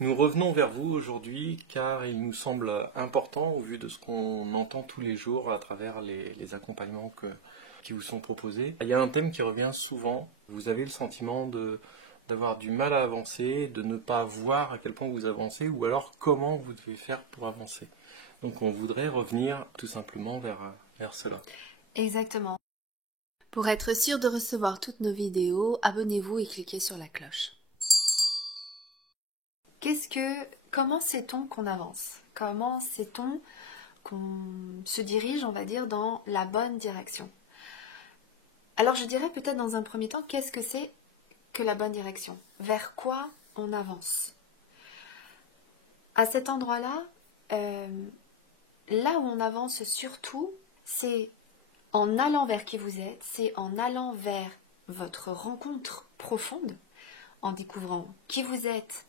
Nous revenons vers vous aujourd'hui car il nous semble important, au vu de ce qu'on entend tous les jours à travers les accompagnements qui vous sont proposés. Il y a un thème qui revient souvent. Vous avez le sentiment d'avoir du mal à avancer, de ne pas voir à quel point vous avancez ou alors comment vous devez faire pour avancer. Donc on voudrait revenir tout simplement vers cela. Exactement. Pour être sûr de recevoir toutes nos vidéos, abonnez-vous et cliquez sur la cloche. Comment sait-on qu'on avance? Comment sait-on qu'on se dirige, on va dire, dans la bonne direction? Alors je dirais peut-être dans un premier temps, qu'est-ce que c'est que la bonne direction? Vers quoi on avance? À cet endroit-là, là où on avance surtout, c'est en allant vers qui vous êtes, c'est en allant vers votre rencontre profonde, en découvrant qui vous êtes,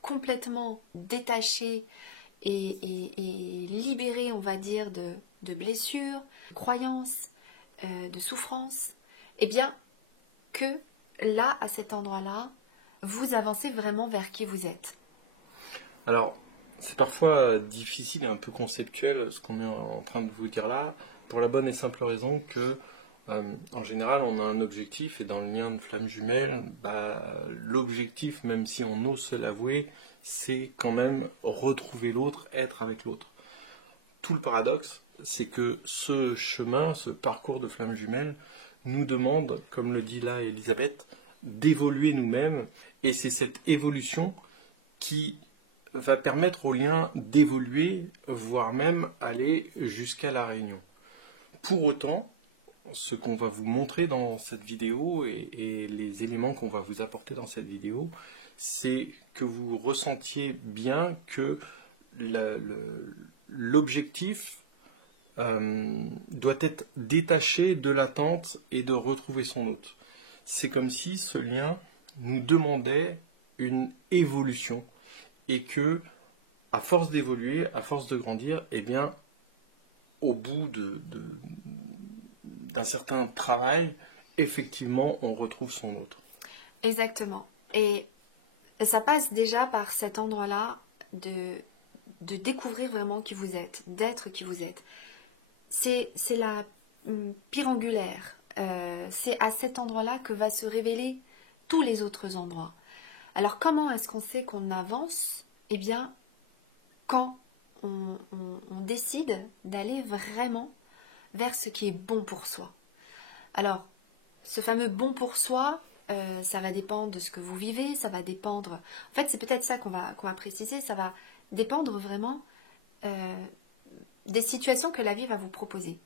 complètement détaché et libéré, on va dire, de blessures, de croyances, de souffrances, eh bien, que là, à cet endroit-là, vous avancez vraiment vers qui vous êtes. Alors, c'est parfois difficile et un peu conceptuel ce qu'on est en train de vous dire là, pour la bonne et simple raison que, en général, on a un objectif et dans le lien de flamme jumelle, l'objectif, même si on ose se l'avouer, c'est quand même retrouver l'autre, être avec l'autre. Tout le paradoxe, c'est que ce chemin, ce parcours de flamme jumelle, nous demande, comme le dit là Elisabeth, d'évoluer nous-mêmes, et c'est cette évolution qui va permettre au lien d'évoluer, voire même aller jusqu'à la réunion. Pour autant, ce qu'on va vous montrer dans cette vidéo et les éléments qu'on va vous apporter dans cette vidéo, c'est que vous ressentiez bien que l'objectif doit être détaché de l'attente et de retrouver son hôte. C'est comme si ce lien nous demandait une évolution et que, à force d'évoluer, à force de grandir, eh bien, au bout d'un certain travail, effectivement, on retrouve son autre. Exactement. Et ça passe déjà par cet endroit-là de découvrir vraiment qui vous êtes, d'être qui vous êtes. C'est la pierre angulaire. C'est à cet endroit-là que va se révéler tous les autres endroits. Alors comment est-ce qu'on sait qu'on avance? Eh bien, quand on décide d'aller vraiment vers ce qui est bon pour soi. Alors, ce fameux bon pour soi, ça va dépendre de ce que vous vivez, ça va dépendre... En fait, c'est peut-être ça qu'on va préciser, ça va dépendre vraiment des situations que la vie va vous proposer.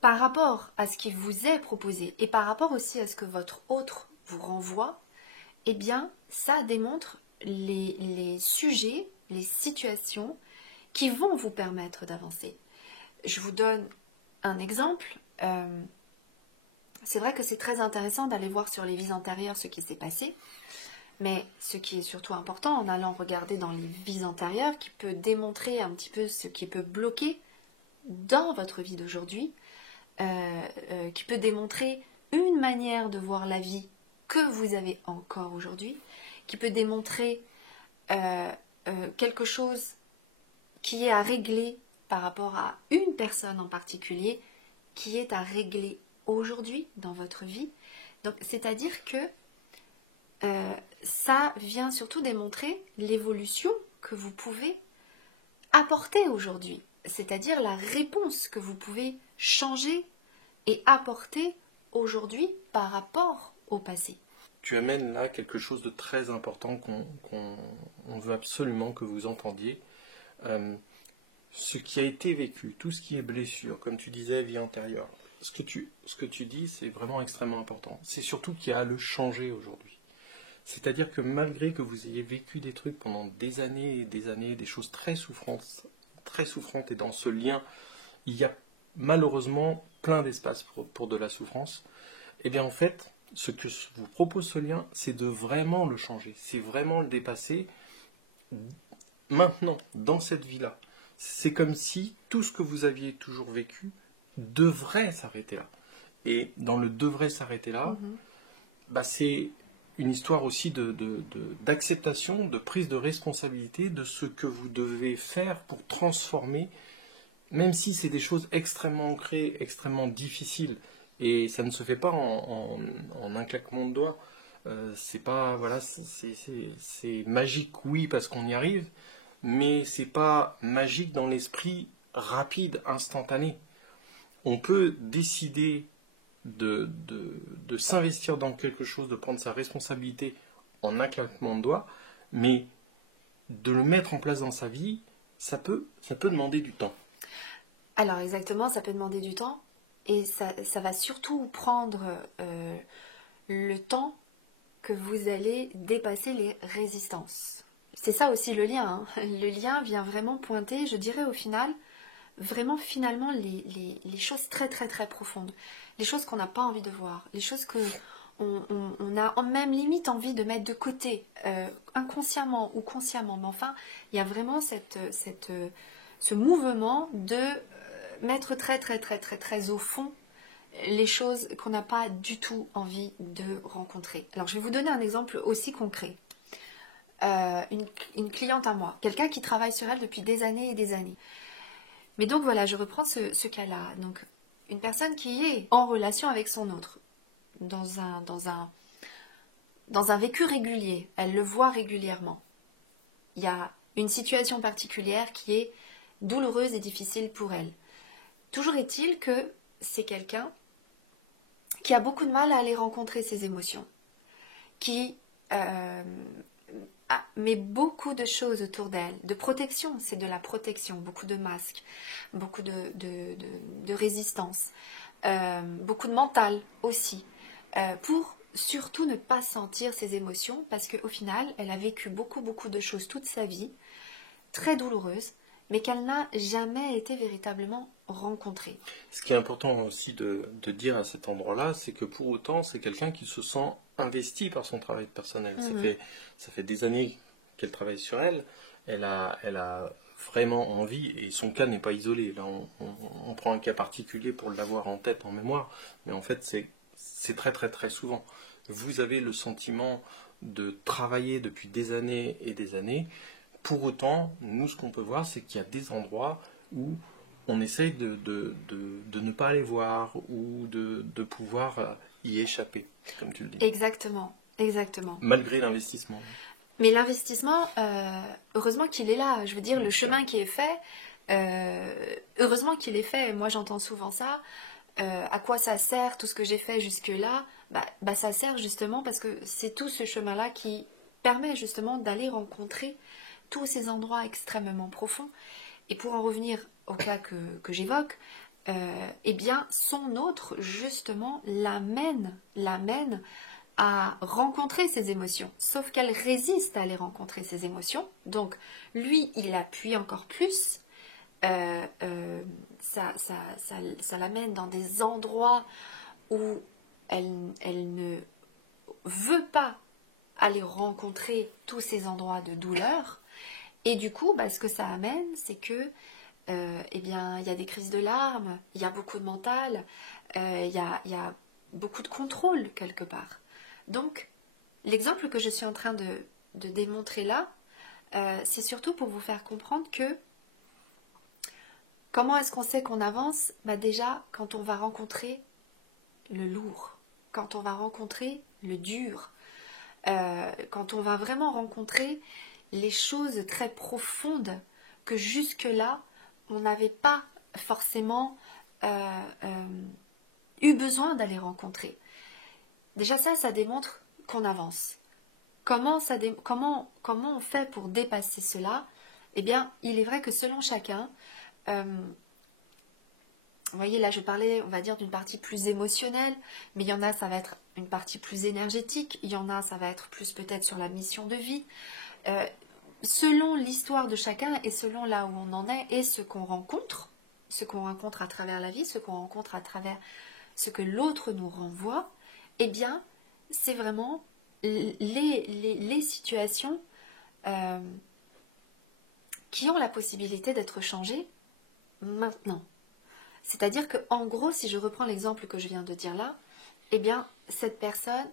Par rapport à ce qui vous est proposé et par rapport aussi à ce que votre autre vous renvoie, eh bien, ça démontre les sujets, les situations qui vont vous permettre d'avancer. Je vous donne un exemple. C'est vrai que c'est très intéressant d'aller voir sur les vies antérieures ce qui s'est passé, mais ce qui est surtout important en allant regarder dans les vies antérieures, qui peut démontrer un petit peu ce qui peut bloquer dans votre vie d'aujourd'hui, qui peut démontrer une manière de voir la vie que vous avez encore aujourd'hui, qui peut démontrer quelque chose qui est à régler par rapport à une personne en particulier, qui est à régler aujourd'hui dans votre vie. Donc, c'est-à-dire que ça vient surtout démontrer l'évolution que vous pouvez apporter aujourd'hui, c'est-à-dire la réponse que vous pouvez changer et apporter aujourd'hui par rapport au passé. Tu amènes là quelque chose de très important qu'on veut absolument que vous entendiez. Ce qui a été vécu, tout ce qui est blessure, comme tu disais, vie antérieure, ce que tu dis, c'est vraiment extrêmement important. C'est surtout qu'il y a à le changer aujourd'hui. C'est-à-dire que malgré que vous ayez vécu des trucs pendant des années et des années, des choses très souffrantes, et dans ce lien, il y a malheureusement plein d'espace pour de la souffrance, et bien en fait, ce que vous propose ce lien, c'est de vraiment le changer, c'est vraiment le dépasser maintenant, dans cette vie-là. C'est comme si tout ce que vous aviez toujours vécu devrait s'arrêter là. Et dans le devrait s'arrêter là, c'est une histoire aussi d'acceptation, de prise de responsabilité de ce que vous devez faire pour transformer, même si c'est des choses extrêmement ancrées, extrêmement difficiles, et ça ne se fait pas en un claquement de doigts. C'est pas, voilà, c'est magique, oui, parce qu'on y arrive, mais c'est pas magique dans l'esprit rapide, instantané. On peut décider de s'investir dans quelque chose, de prendre sa responsabilité en un claquement de doigts, mais de le mettre en place dans sa vie, ça peut demander du temps. Alors exactement, ça peut demander du temps, et ça va surtout prendre le temps que vous allez dépasser les résistances. C'est ça aussi le lien, hein. Le lien vient vraiment pointer, je dirais au final, vraiment finalement les choses très très très profondes, les choses qu'on n'a pas envie de voir, les choses que on a même limite envie de mettre de côté, inconsciemment ou consciemment, mais enfin il y a vraiment ce mouvement de mettre très très très très très au fond les choses qu'on n'a pas du tout envie de rencontrer. Alors je vais vous donner un exemple aussi concret. Une cliente à moi, quelqu'un qui travaille sur elle depuis des années et des années. Mais donc voilà, je reprends ce cas-là. Donc une personne qui est en relation avec son autre, dans un vécu régulier, elle le voit régulièrement. Il y a une situation particulière qui est douloureuse et difficile pour elle. Toujours est-il que c'est quelqu'un qui a beaucoup de mal à aller rencontrer ses émotions, qui met beaucoup de choses autour d'elle, de protection, c'est de la protection, beaucoup de masques, beaucoup de résistance, beaucoup de mental aussi, pour surtout ne pas sentir ses émotions, parce qu'au final, elle a vécu beaucoup de choses toute sa vie, très douloureuses, mais qu'elle n'a jamais été véritablement rencontrée. Ce qui est important aussi de dire à cet endroit-là, c'est que pour autant, c'est quelqu'un qui se sent investi par son travail personnel. Ça fait des années qu'elle travaille sur elle. Elle a vraiment envie, et son cas n'est pas isolé. Là, on prend un cas particulier pour l'avoir en tête, en mémoire, mais en fait, c'est très très très souvent. Vous avez le sentiment de travailler depuis des années et des années. Pour autant, nous, ce qu'on peut voir, c'est qu'il y a des endroits où on essaye de ne pas les voir ou de pouvoir y échapper, comme tu le dis. Exactement. Malgré l'investissement. Mais l'investissement, heureusement qu'il est là. Je veux dire, le chemin qui est fait, heureusement qu'il est fait. Moi, j'entends souvent ça. À quoi ça sert tout ce que j'ai fait jusque-là ? Ça sert justement parce que c'est tout ce chemin-là qui permet justement d'aller rencontrer tous ces endroits extrêmement profonds. Et pour en revenir au cas que j'évoque, eh bien, son autre, justement, l'amène à rencontrer ses émotions. Sauf qu'elle résiste à aller rencontrer ses émotions. Donc, lui, il appuie encore plus. Ça l'amène dans des endroits où elle ne veut pas aller rencontrer tous ces endroits de douleur. Et du coup, ce que ça amène, c'est que eh bien, il y a des crises de larmes, il y a beaucoup de mental, il y a beaucoup de contrôle quelque part. Donc, l'exemple que je suis en train de démontrer là, c'est surtout pour vous faire comprendre que comment est-ce qu'on sait qu'on avance ? Déjà, quand on va rencontrer le lourd, quand on va rencontrer le dur, quand on va vraiment rencontrer les choses très profondes que jusque-là, on n'avait pas forcément eu besoin d'aller rencontrer. Déjà ça démontre qu'on avance. Comment on fait pour dépasser cela ? Eh bien, il est vrai que selon chacun, vous voyez, là je parlais, on va dire, d'une partie plus émotionnelle, mais il y en a, ça va être une partie plus énergétique, il y en a, ça va être plus peut-être sur la mission de vie. Selon l'histoire de chacun et selon là où on en est et ce qu'on rencontre à travers la vie, ce qu'on rencontre à travers ce que l'autre nous renvoie, eh bien, c'est vraiment les situations qui ont la possibilité d'être changées maintenant. C'est-à-dire que, en gros, si je reprends l'exemple que je viens de dire là, eh bien, cette personne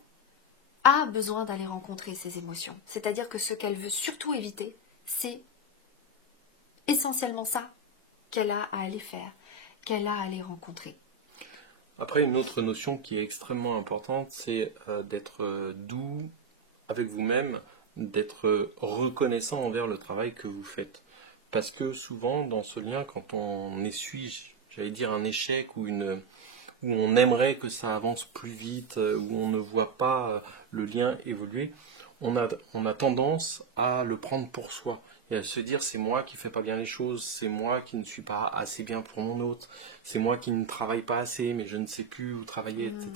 a besoin d'aller rencontrer ses émotions. C'est-à-dire que ce qu'elle veut surtout éviter, c'est essentiellement ça qu'elle a à aller faire, qu'elle a à aller rencontrer. Après, une autre notion qui est extrêmement importante, c'est d'être doux avec vous-même, d'être reconnaissant envers le travail que vous faites. Parce que souvent, dans ce lien, quand on essuie, j'allais dire, un échec ou où on aimerait que ça avance plus vite, où on ne voit pas le lien évoluer, on a tendance à le prendre pour soi et à se dire c'est moi qui ne fais pas bien les choses, c'est moi qui ne suis pas assez bien pour mon autre, c'est moi qui ne travaille pas assez mais je ne sais plus où travailler, etc.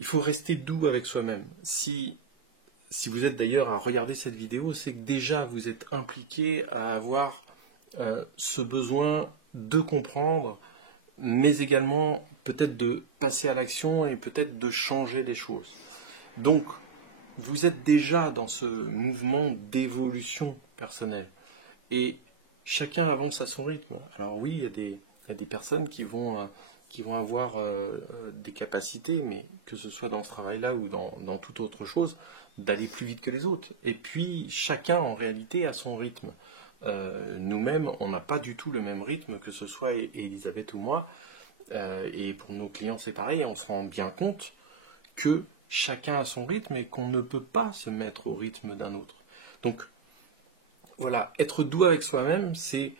Il faut rester doux avec soi-même. Si vous êtes d'ailleurs à regarder cette vidéo, c'est que déjà vous êtes impliqué à avoir ce besoin de comprendre, mais également peut-être de passer à l'action et peut-être de changer les choses. Donc, vous êtes déjà dans ce mouvement d'évolution personnelle. Et chacun avance à son rythme. Alors oui, il y a des personnes qui vont avoir des capacités, mais que ce soit dans ce travail-là ou dans toute autre chose, d'aller plus vite que les autres. Et puis, chacun, en réalité, a son rythme. Nous-mêmes, on n'a pas du tout le même rythme, que ce soit Elisabeth ou moi. Et pour nos clients, c'est pareil. On se rend bien compte que chacun a son rythme et qu'on ne peut pas se mettre au rythme d'un autre. Donc, voilà, être doux avec soi-même, c'est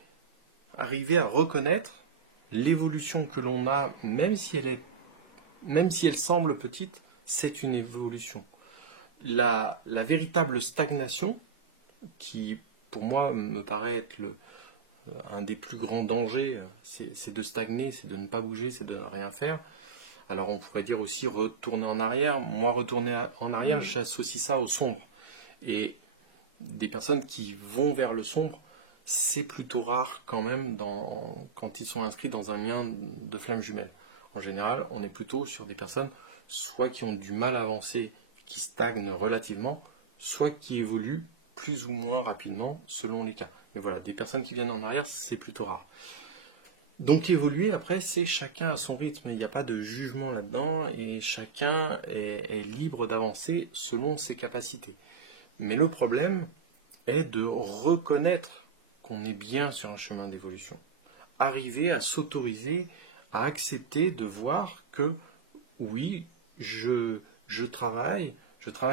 arriver à reconnaître l'évolution que l'on a, même si elle semble petite, c'est une évolution. La véritable stagnation, qui pour moi me paraît être un des plus grands dangers, c'est de stagner, c'est de ne pas bouger, c'est de ne rien faire. Alors on pourrait dire aussi retourner en arrière. Moi, retourner en arrière, j'associe ça au sombre. Et des personnes qui vont vers le sombre, c'est plutôt rare quand même quand ils sont inscrits dans un lien de flamme jumelle. En général, on est plutôt sur des personnes soit qui ont du mal à avancer, qui stagnent relativement, soit qui évoluent plus ou moins rapidement selon les cas. Mais voilà, des personnes qui viennent en arrière, c'est plutôt rare. Donc évoluer, après, c'est chacun à son rythme. Il n'y a pas de jugement là-dedans et chacun est libre d'avancer selon ses capacités. Mais le problème est de reconnaître qu'on est bien sur un chemin d'évolution. Arriver à s'autoriser, à accepter de voir que oui, je travaille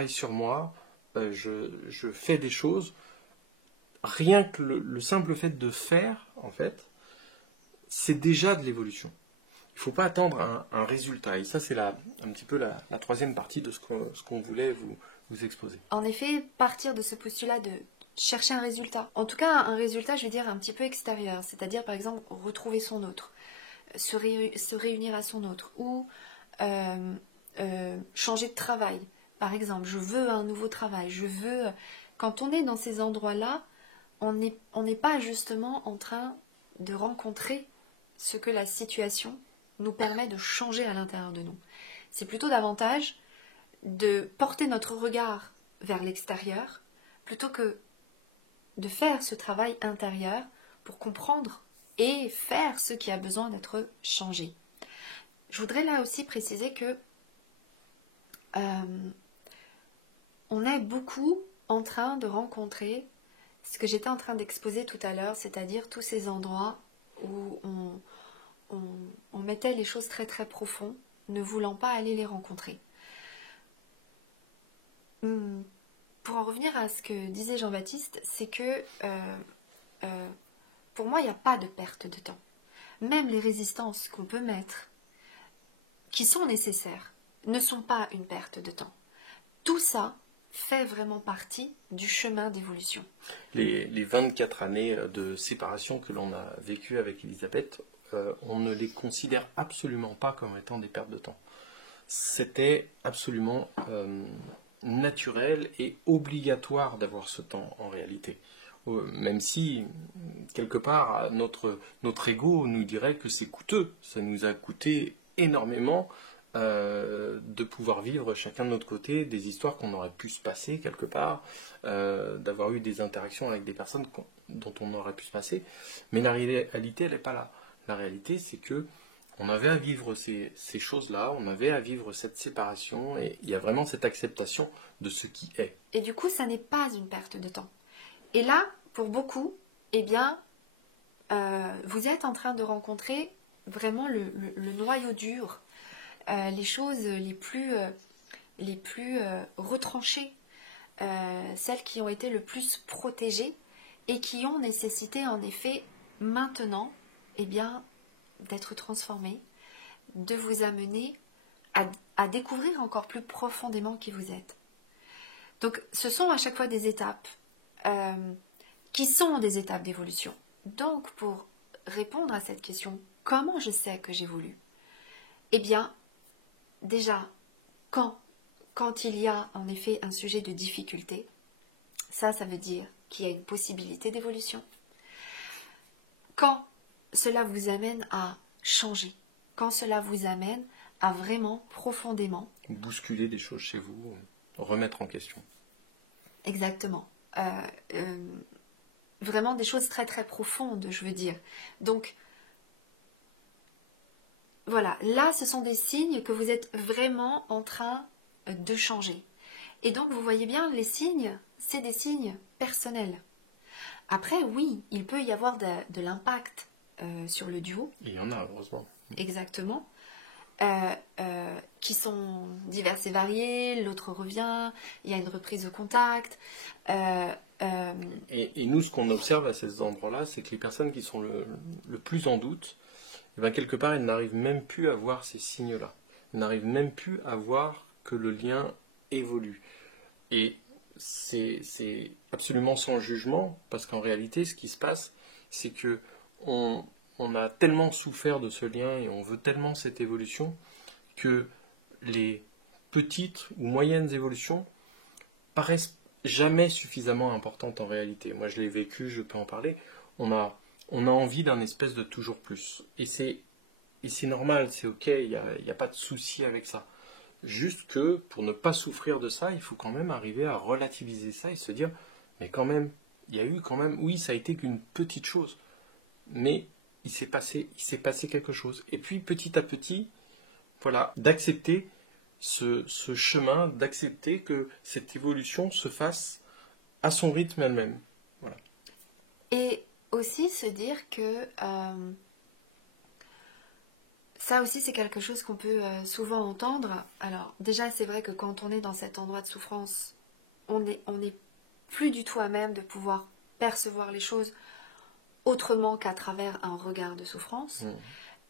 sur moi, je fais des choses. Rien que le simple fait de faire, en fait, c'est déjà de l'évolution. Il ne faut pas attendre un résultat. Et ça, c'est un petit peu la troisième partie de ce qu'on voulait vous exposer. En effet, partir de ce postulat de chercher un résultat. En tout cas, un résultat, je veux dire, un petit peu extérieur. C'est-à-dire, par exemple, retrouver son autre, se réunir à son autre, ou changer de travail. Par exemple, je veux un nouveau travail. Quand on est dans ces endroits-là, on n'est pas justement en train de rencontrer ce que la situation nous permet de changer à l'intérieur de nous. C'est plutôt davantage de porter notre regard vers l'extérieur plutôt que de faire ce travail intérieur pour comprendre et faire ce qui a besoin d'être changé. Je voudrais là aussi préciser que on est beaucoup en train de rencontrer ce que j'étais en train d'exposer tout à l'heure, c'est-à-dire tous ces endroits où on mettait les choses très très profondes, ne voulant pas aller les rencontrer. Pour en revenir à ce que disait Jean-Baptiste, c'est que pour moi, il n'y a pas de perte de temps. Même les résistances qu'on peut mettre, qui sont nécessaires, ne sont pas une perte de temps. Tout ça fait vraiment partie du chemin d'évolution. Les 24 années de séparation que l'on a vécues avec Elisabeth, on ne les considère absolument pas comme étant des pertes de temps. C'était absolument naturel et obligatoire d'avoir ce temps en réalité. Même si, quelque part, notre ego nous dirait que c'est coûteux. Ça nous a coûté énormément de pouvoir vivre chacun de notre côté des histoires qu'on aurait pu se passer quelque part, d'avoir eu des interactions avec des personnes dont on aurait pu se passer. Mais la réalité, elle n'est pas là. La réalité, c'est que On avait à vivre ces choses-là, on avait à vivre cette séparation, et il y a vraiment cette acceptation de ce qui est. Et du coup, ça n'est pas une perte de temps. Et là, pour beaucoup, eh bien, vous êtes en train de rencontrer vraiment le noyau dur, les choses les plus retranchées, celles qui ont été le plus protégées et qui ont nécessité en effet maintenant, eh bien, d'être transformées, de vous amener à découvrir encore plus profondément qui vous êtes. Donc, ce sont à chaque fois des étapes qui sont des étapes d'évolution. Donc, pour répondre à cette question, comment je sais que j'évolue? Eh bien, déjà, quand il y a en effet un sujet de difficulté, ça veut dire qu'il y a une possibilité d'évolution. Quand cela vous amène à changer, quand cela vous amène à vraiment profondément bousculer des choses chez vous, remettre en question. Exactement. Vraiment des choses très très profondes, je veux dire. Donc, voilà, là ce sont des signes que vous êtes vraiment en train de changer. Et donc vous voyez bien, les signes, c'est des signes personnels. Après, oui, il peut y avoir de l'impact sur le duo. Il y en a, heureusement. Exactement. Qui sont divers et variés, l'autre revient, il y a une reprise de contact. Et nous, ce qu'on observe à ces endroits-là, c'est que les personnes qui sont le plus en doute, eh bien, quelque part, elles n'arrivent même plus à voir ces signes-là. Elles n'arrivent même plus à voir que le lien évolue. Et c'est absolument sans jugement, parce qu'en réalité, ce qui se passe, c'est que on a tellement souffert de ce lien et on veut tellement cette évolution que les petites ou moyennes évolutions paraissent jamais suffisamment importantes en réalité. Moi, je l'ai vécu, je peux en parler. On a envie d'un espèce de toujours plus. Et c'est normal, c'est ok, il n'y a pas de souci avec ça. Juste que pour ne pas souffrir de ça, il faut quand même arriver à relativiser ça et se dire, mais quand même, il y a eu quand même, oui, ça a été qu'une petite chose, mais il s'est passé quelque chose. Et puis petit à petit, voilà, d'accepter ce chemin, d'accepter que cette évolution se fasse à son rythme elle-même. Voilà. Et aussi se dire que ça aussi c'est quelque chose qu'on peut souvent entendre. Alors déjà c'est vrai que quand on est dans cet endroit de souffrance, on est plus du tout à même de pouvoir percevoir les choses autrement qu'à travers un regard de souffrance.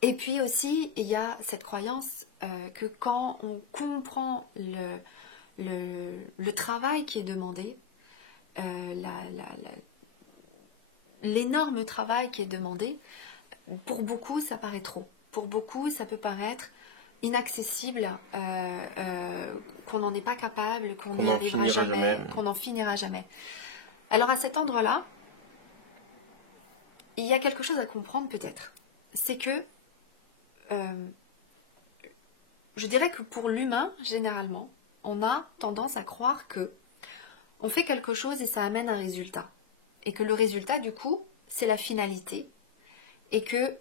Et puis aussi, il y a cette croyance que quand on comprend le travail qui est demandé, l'énorme travail qui est demandé, pour beaucoup, ça paraît trop. Pour beaucoup, ça peut paraître inaccessible, qu'on n'en est pas capable, qu'on n'y arrivera jamais, qu'on n'en finira jamais. Alors à cet endroit-là, il y a quelque chose à comprendre peut-être. C'est que, je dirais que pour l'humain, généralement, on a tendance à croire que on fait quelque chose et ça amène un résultat. Et que le résultat, du coup, c'est la finalité. Et que,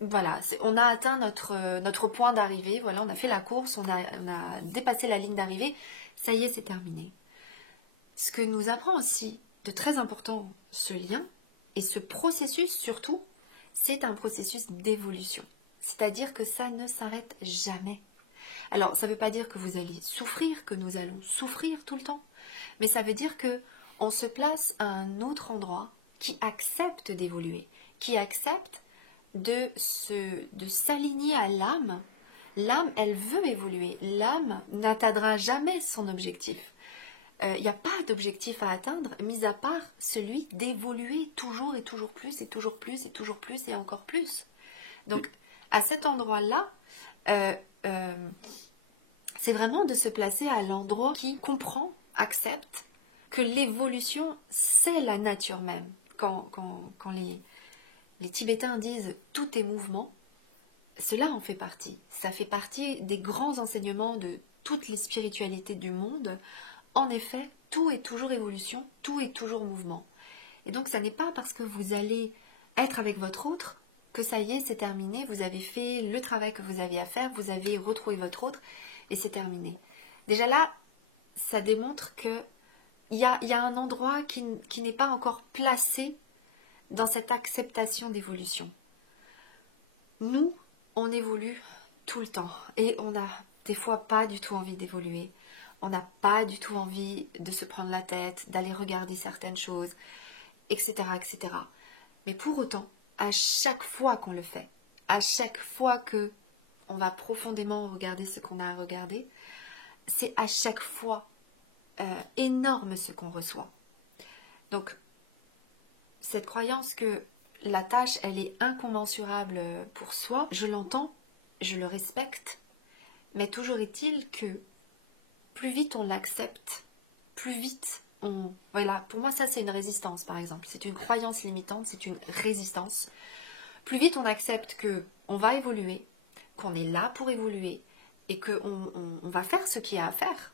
voilà, on a atteint notre point d'arrivée, voilà, on a fait la course, on a dépassé la ligne d'arrivée, ça y est, c'est terminé. Ce que nous apprend aussi de très important, ce lien, et ce processus surtout, c'est un processus d'évolution. C'est-à-dire que ça ne s'arrête jamais. Alors, ça ne veut pas dire que vous allez souffrir, que nous allons souffrir tout le temps, mais ça veut dire que on se place à un autre endroit qui accepte d'évoluer, qui accepte de s'aligner à l'âme. L'âme, elle veut évoluer. L'âme n'atteindra jamais son objectif. Il n'y a pas d'objectif à atteindre, mis à part celui d'évoluer toujours et toujours plus et toujours plus et toujours plus et encore plus. Donc, à cet endroit-là, c'est vraiment de se placer à l'endroit qui comprend, accepte que l'évolution, c'est la nature même. Quand les Tibétains disent « tout est mouvement », cela en fait partie. Ça fait partie des grands enseignements de toutes les spiritualités du monde. En effet, tout est toujours évolution, tout est toujours mouvement. Et donc, ça n'est pas parce que vous allez être avec votre autre que ça y est, c'est terminé, vous avez fait le travail que vous aviez à faire, vous avez retrouvé votre autre et c'est terminé. Déjà là, ça démontre que il y a un endroit qui n'est pas encore placé dans cette acceptation d'évolution. Nous, on évolue tout le temps et on n'a des fois pas du tout envie d'évoluer. On n'a pas du tout envie de se prendre la tête, d'aller regarder certaines choses, etc., etc. Mais pour autant, à chaque fois qu'on le fait, à chaque fois que on va profondément regarder ce qu'on a à regarder, c'est à chaque fois énorme ce qu'on reçoit. Donc, cette croyance que la tâche, elle est incommensurable pour soi, je l'entends, je le respecte, mais toujours est-il que plus vite on l'accepte, plus vite on... Voilà, pour moi ça c'est une résistance par exemple, c'est une croyance limitante, c'est une résistance. Plus vite on accepte que on va évoluer, qu'on est là pour évoluer et qu'on va faire ce qu'il y a à faire,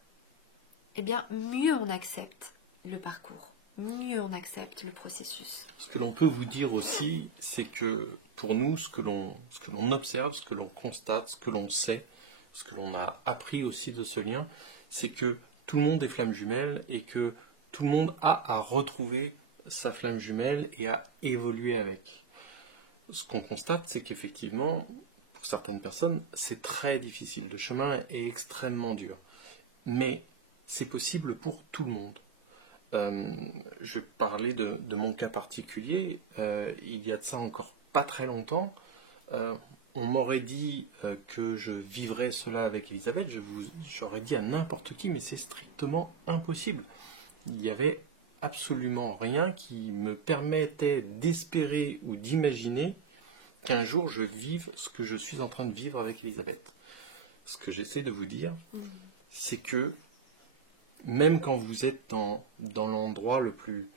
eh bien mieux on accepte le parcours, mieux on accepte le processus. Ce que l'on peut vous dire aussi, c'est que pour nous, ce que l'on observe, ce que l'on constate, ce que l'on sait, ce que l'on a appris aussi de ce lien, c'est que tout le monde est flamme jumelle et que tout le monde a à retrouver sa flamme jumelle et à évoluer avec. Ce qu'on constate, c'est qu'effectivement, pour certaines personnes, c'est très difficile. Le chemin est extrêmement dur. Mais c'est possible pour tout le monde. Je parlais de mon cas particulier. Il y a de ça encore pas très longtemps. On m'aurait dit que je vivrais cela avec Elisabeth. J'aurais dit à n'importe qui, mais c'est strictement impossible. Il n'y avait absolument rien qui me permettait d'espérer ou d'imaginer qu'un jour je vive ce que je suis en train de vivre avec Elisabeth. Ce que j'essaie de vous dire, c'est que même quand vous êtes dans l'endroit le plus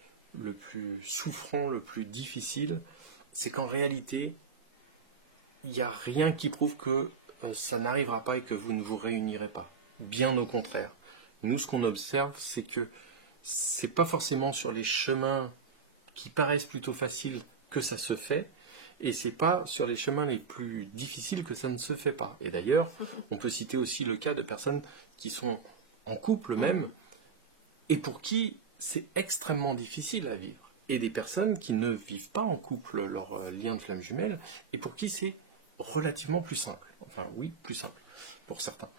souffrant, le plus difficile, c'est qu'en réalité, il n'y a rien qui prouve que ça n'arrivera pas et que vous ne vous réunirez pas. Bien au contraire. Nous, ce qu'on observe, c'est que c'est pas forcément sur les chemins qui paraissent plutôt faciles que ça se fait, et c'est pas sur les chemins les plus difficiles que ça ne se fait pas. Et d'ailleurs, on peut citer aussi le cas de personnes qui sont en couple même, et pour qui c'est extrêmement difficile à vivre. Et des personnes qui ne vivent pas en couple leur lien de flamme jumelle, et pour qui c'est relativement plus simple. Enfin oui, plus simple, pour certains.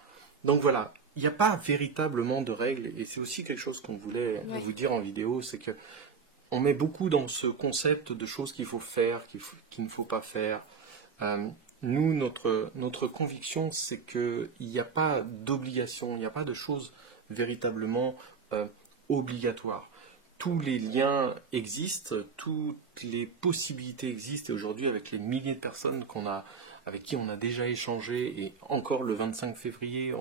Donc voilà, il n'y a pas véritablement de règles, et c'est aussi quelque chose qu'on voulait vous dire en vidéo, c'est que on met beaucoup dans ce concept de choses qu'il faut faire, qu'il ne faut pas faire. Nous, notre conviction, c'est qu'il n'y a pas d'obligation, il n'y a pas de choses véritablement obligatoires. Tous les liens existent, toutes les possibilités existent, et aujourd'hui, avec les milliers de personnes avec qui on a déjà échangé, et encore le 25 février,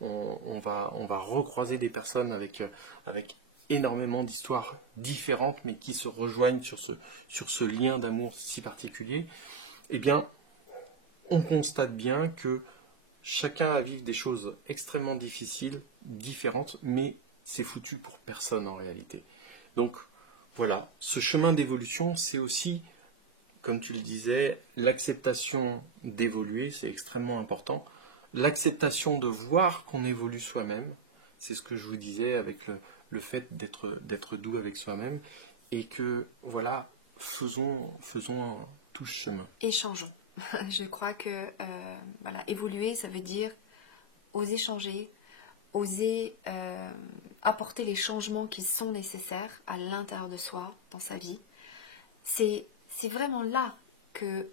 on va recroiser des personnes avec énormément d'histoires différentes, mais qui se rejoignent sur ce lien d'amour si particulier, eh bien, on constate bien que chacun a à vivre des choses extrêmement difficiles, différentes, mais c'est foutu pour personne en réalité. Donc, voilà, ce chemin d'évolution, c'est aussi, comme tu le disais, l'acceptation d'évoluer, c'est extrêmement important. L'acceptation de voir qu'on évolue soi-même, c'est ce que je vous disais avec le fait d'être doux avec soi-même, et que, voilà, faisons tout ce chemin. Échangeons. Je crois que voilà, évoluer, ça veut dire oser changer, oser apporter les changements qui sont nécessaires à l'intérieur de soi, dans sa vie. C'est vraiment là que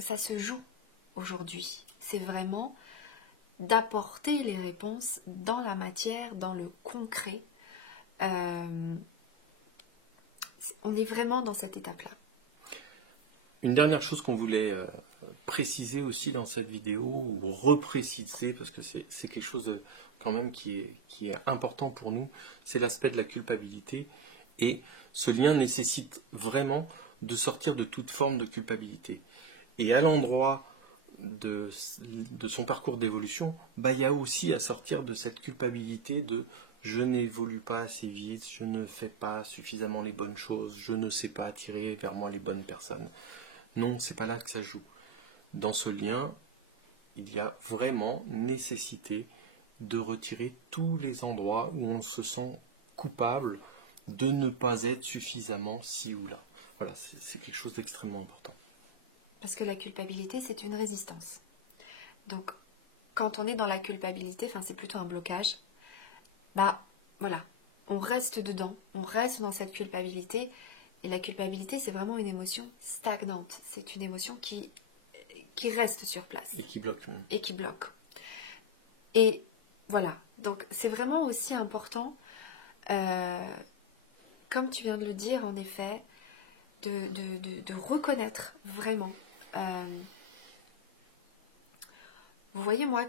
ça se joue aujourd'hui. C'est vraiment d'apporter les réponses dans la matière, dans le concret. On est vraiment dans cette étape-là. Une dernière chose qu'on voulait préciser aussi dans cette vidéo, ou repréciser, parce que c'est quelque chose quand même qui est important pour nous, c'est l'aspect de la culpabilité. Et ce lien nécessite vraiment de sortir de toute forme de culpabilité. Et à l'endroit de son parcours d'évolution, il y a aussi à sortir de cette culpabilité de je n'évolue pas assez vite, je ne fais pas suffisamment les bonnes choses, je ne sais pas attirer vers moi les bonnes personnes. Non, c'est pas là que ça joue. Dans ce lien, il y a vraiment nécessité de retirer tous les endroits où on se sent coupable de ne pas être suffisamment ci ou là. Voilà, c'est quelque chose d'extrêmement important. Parce que la culpabilité, c'est une résistance. Donc, quand on est dans la culpabilité, enfin c'est plutôt un blocage, bah voilà, on reste dedans, on reste dans cette culpabilité. Et la culpabilité, c'est vraiment une émotion stagnante. C'est une émotion qui reste sur place. Et qui bloque. Et qui bloque. Et voilà, donc c'est vraiment aussi important, comme tu viens de le dire, en effet, de reconnaître vraiment. Vous voyez, moi,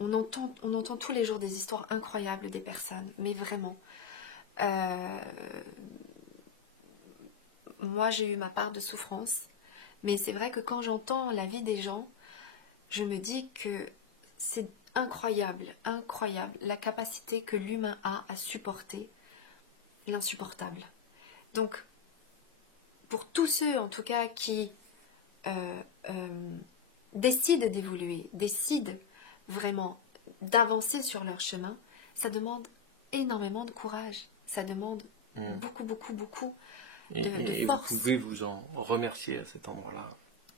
on entend tous les jours des histoires incroyables des personnes, mais vraiment. Moi, j'ai eu ma part de souffrance, mais c'est vrai que quand j'entends la vie des gens, je me dis que c'est incroyable, incroyable la capacité que l'humain a à supporter l'insupportable. Donc, pour tous ceux, en tout cas, qui décident d'évoluer, décident vraiment d'avancer sur leur chemin, ça demande énormément de courage, ça demande beaucoup, beaucoup, beaucoup de force. Vous pouvez vous en remercier à cet endroit-là.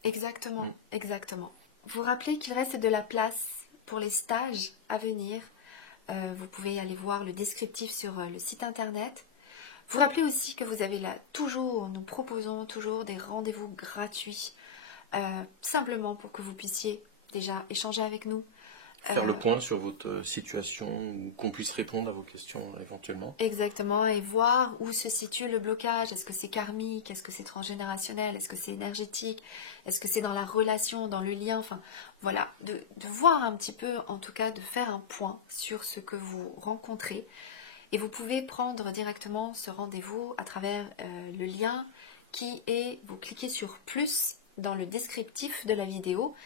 Exactement, exactement. Vous rappelez qu'il reste de la place pour les stages à venir. Vous pouvez aller voir le descriptif sur le site internet. Vous rappelez aussi que vous avez là nous proposons toujours des rendez-vous gratuits, simplement pour que vous puissiez déjà échanger avec nous. Faire le point sur votre situation, ou qu'on puisse répondre à vos questions éventuellement. Exactement, et voir où se situe le blocage. Est-ce que c'est karmique? Est-ce que c'est transgénérationnel? Est-ce que c'est énergétique? Est-ce que c'est dans la relation, dans le lien? Enfin, voilà, de voir un petit peu, en tout cas, de faire un point sur ce que vous rencontrez. Et vous pouvez prendre directement ce rendez-vous à travers le lien qui est, vous cliquez sur plus dans le descriptif de la vidéo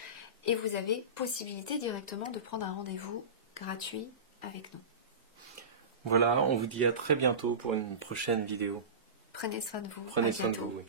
et vous avez possibilité directement de prendre un rendez-vous gratuit avec nous. Voilà, on vous dit à très bientôt pour une prochaine vidéo. Prenez soin de vous. Prenez soin de vous, oui.